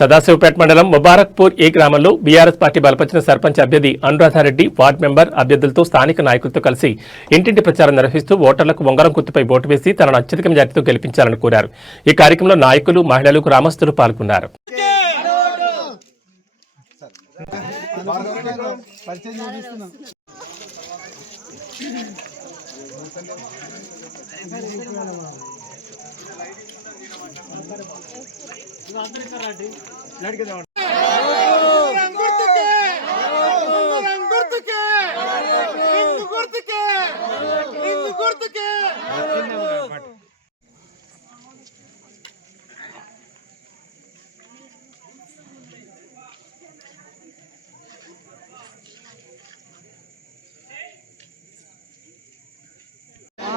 సదాశివపేట మండలం ముబారక్పూర్ ఏ గ్రామంలో BRS party బలపరిచిన సర్పంచ్ అభ్యర్థి అనురాధారెడ్డి వార్డు మెంబర్ అభ్యర్థులతో స్థానిక నాయకులతో కలిసి ఇంటింటి ప్రచారం నిర్వహిస్తూ ఓటర్లకు ఉంగరం గుర్తుపై ఓటు వేసి తనను అత్యధిక మెజార్టీతో గెలిపించాలని కోరారు. ఈ కార్యక్రమంలో నాయకులు మహిళలు గ్రామస్తులు పాల్గొన్నారు. ఉంగరం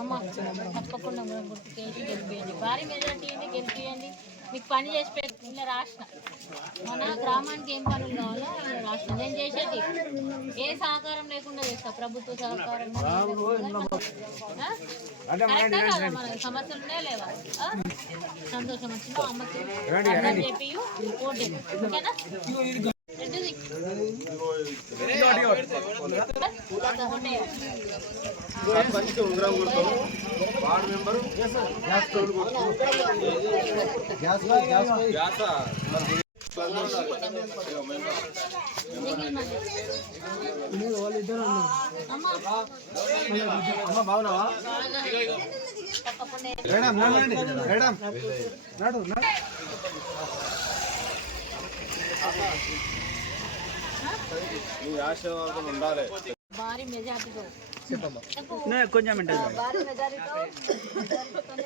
అమ్మ తప్పకుండా గెలిపియండి భారీ మెజార్టీ గెలిపియండి. మీకు పని చేసి పెట్టి ఇలా రాసిన. మన గ్రామానికి ఏం పనులు కావాలో ఇలా రాసిన. నేను చేసేది ఏ సహకారం లేకుండా చేస్తా. ప్రభుత్వ సహకారం సమస్యలు ఉన్నాయా లేవా? సంతోషం వచ్చిందో? అమ్మకి చెప్పి. ఓటే. ఉంగరం గుర్తు వార్డు మెంబరు గ్యాస్ స్టవ్ గుర్తు గ్యాస్ పై, గ్యాస్ అమ్మ బాగున్నావా మేడం మేడం భారీ మెజార్టీతో. కొంచెం భారీ మెజారిటీతో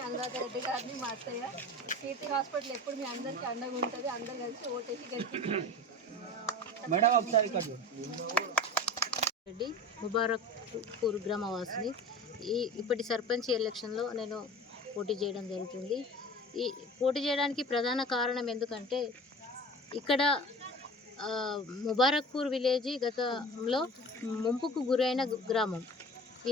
అనురాధ రెడ్డి గారిని మా అత్తయ్య. కీర్తి హాస్పిటల్ ఎప్పుడు మీ అందరికీ అండగా ఉంటుంది అందరు కలిసి ఓటేసి గెలిపి మేడం ఒకసారి రెడ్డి ముబారక్పూర్ గ్రామవాసిని. ఈ ఇప్పటి సర్పంచ్ ఎలక్షన్లో నేను పోటీ చేయడం జరుగుతుంది. ఈ పోటీ చేయడానికి ప్రధాన కారణం ఎందుకంటే ఇక్కడ ముబారక్పూర్ విలేజ్ గతంలో ముంపుకు గురైన గ్రామం.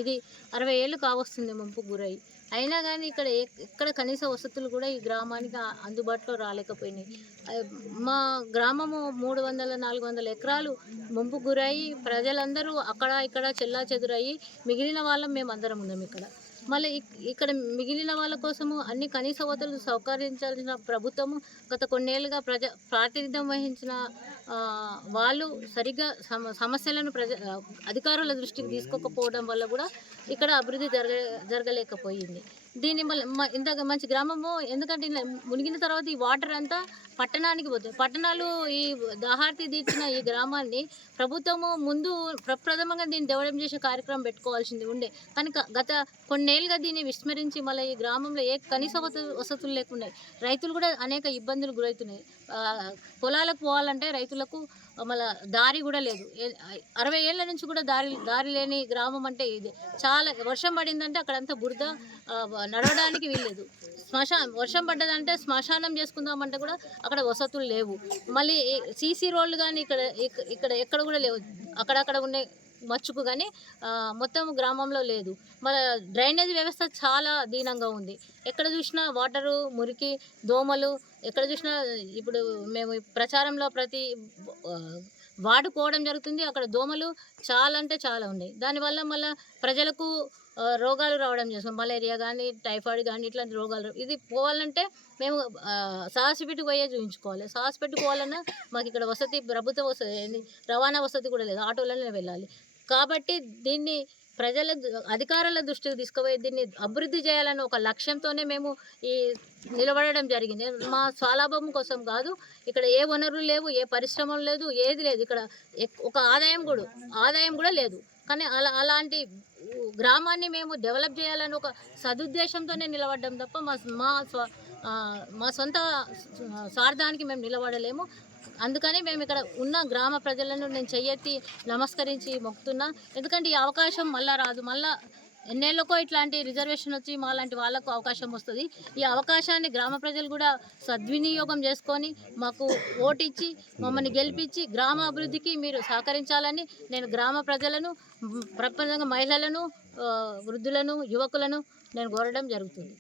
ఇది అరవై ఏళ్ళు కావస్తుంది ముంపుకు గురై. అయినా కానీ ఇక్కడ ఎక్కడ కనీస వసతులు కూడా ఈ గ్రామానికి అందుబాటులో రాలేకపోయినాయి. మా గ్రామము మూడు వందల నాలుగు వందల ఎకరాలు ముంపు గురయ్యి ప్రజలందరూ అక్కడ ఇక్కడ చెల్లా చెదురయ్యి మిగిలిన వాళ్ళం మేము అందరం ఉన్నాం ఇక్కడ. మళ్ళీ ఇక్కడ మిగిలిన వాళ్ళ కోసము అన్ని కనీస వతలు సౌకర్యించాల్సిన ప్రభుత్వము గత కొన్నేళ్ళుగా ప్రజ ప్రాతినిధ్యం వహించిన వాళ్ళు సరిగ్గా సమ సమస్యలను ప్రజ అధికారుల దృష్టికి తీసుకోకపోవడం వల్ల కూడా ఇక్కడ అభివృద్ధి జరగ జరగలేకపోయింది. దీన్ని మళ్ళీ ఇంత మంచి గ్రామము ఎందుకంటే మునిగిన తర్వాత ఈ వాటర్ అంతా పట్టణానికి పోతుంది. పట్టణాలు ఈ దాహార్తి తీర్చిన ఈ గ్రామాన్ని ప్రభుత్వము ముందు ప్రప్రథమంగా దీన్ని డెవలప్ చేసే కార్యక్రమం పెట్టుకోవాల్సింది ఉండే. కానీ గత కొన్నేళ్ళుగా దీన్ని విస్మరించి మళ్ళీ ఈ గ్రామంలో ఏ కనీస వసతులు లేకుండా రైతులు కూడా అనేక ఇబ్బందులు గురవుతున్నాయి. పొలాలకు పోవాలంటే రైతులకు మళ్ళీ దారి కూడా లేదు. అరవై ఏళ్ళ నుంచి కూడా దారి దారి లేని గ్రామం అంటే ఇది. చాలా వర్షం పడిందంటే అక్కడంతా బురద నడవడానికి వీల్లేదు. శ్మశాన వర్షం పడ్డదంటే శ్మశానం చేసుకుందామంటే కూడా అక్కడ వసతులు లేవు. మళ్ళీ సీసీ రోడ్లు కానీ ఇక్కడ ఇక్కడ ఎక్కడ కూడా లేవు. అక్కడక్కడ ఉండే మచ్చుకు కానీ మొత్తం గ్రామంలో లేదు. మన డ్రైనేజ్ వ్యవస్థ చాలా దీనంగా ఉంది. ఎక్కడ చూసినా వాటరు మురికి దోమలు ఎక్కడ చూసినా ఇప్పుడు మేము ప్రచారంలో ప్రతి వాడుకోవడం జరుగుతుంది. అక్కడ దోమలు చాలా అంటే చాలా ఉన్నాయి. దానివల్ల మళ్ళీ ప్రజలకు రోగాలు రావడం చేస్తాం మలేరియా కానీ టైఫాయిడ్ కానీ ఇట్లాంటి రోగాలు ఇది పోవాలంటే మేము సాహసిపెట్టి పోయే చూపించుకోవాలి సాహసిపెట్టి పోవాలన్నా మాకు ఇక్కడ వసతి ప్రభుత్వ వసతి రవాణా వసతి కూడా లేదు. ఆటోలోనే వెళ్ళాలి. కాబట్టి దీన్ని ప్రజల అధికారుల దృష్టికి తీసుకుపోయి దీన్ని అభివృద్ధి చేయాలని ఒక లక్ష్యంతోనే మేము ఈ నిలబడడం జరిగింది. మా స్వలాభం కోసం కాదు ఇక్కడ ఏ వనరులు లేవు ఏ పరిశ్రమలు లేదు ఏది లేదు. ఇక్కడ ఎక్- ఒక ఆదాయం కూడా ఆదాయం కూడా లేదు. కానీ అలా అలాంటి గ్రామాన్ని మేము డెవలప్ చేయాలని ఒక సదుద్దేశంతోనే నిలబడ్డం తప్ప మా మా స్వ మా సొంత స్వార్థానికి మేము నిలబడలేము. అందుకని మేము ఇక్కడ ఉన్న గ్రామ ప్రజలను నేను చెయ్యెత్తి నమస్కరించి మొక్కుతున్నా. ఎందుకంటే ఈ అవకాశం మళ్ళా రాదు. మళ్ళా ఎన్నేళ్ళకో ఇట్లాంటి రిజర్వేషన్ వచ్చి మా లాంటి వాళ్ళకు అవకాశం వస్తుంది. ఈ అవకాశాన్ని గ్రామ ప్రజలు కూడా సద్వినియోగం చేసుకొని మాకు ఓటిచ్చి మమ్మల్ని గెలిపించి గ్రామ అభివృద్ధికి మీరు సహకరించాలని నేను గ్రామ ప్రజలను ప్రపంచంగా మహిళలను వృద్ధులను యువకులను నేను కోరడం జరుగుతుంది.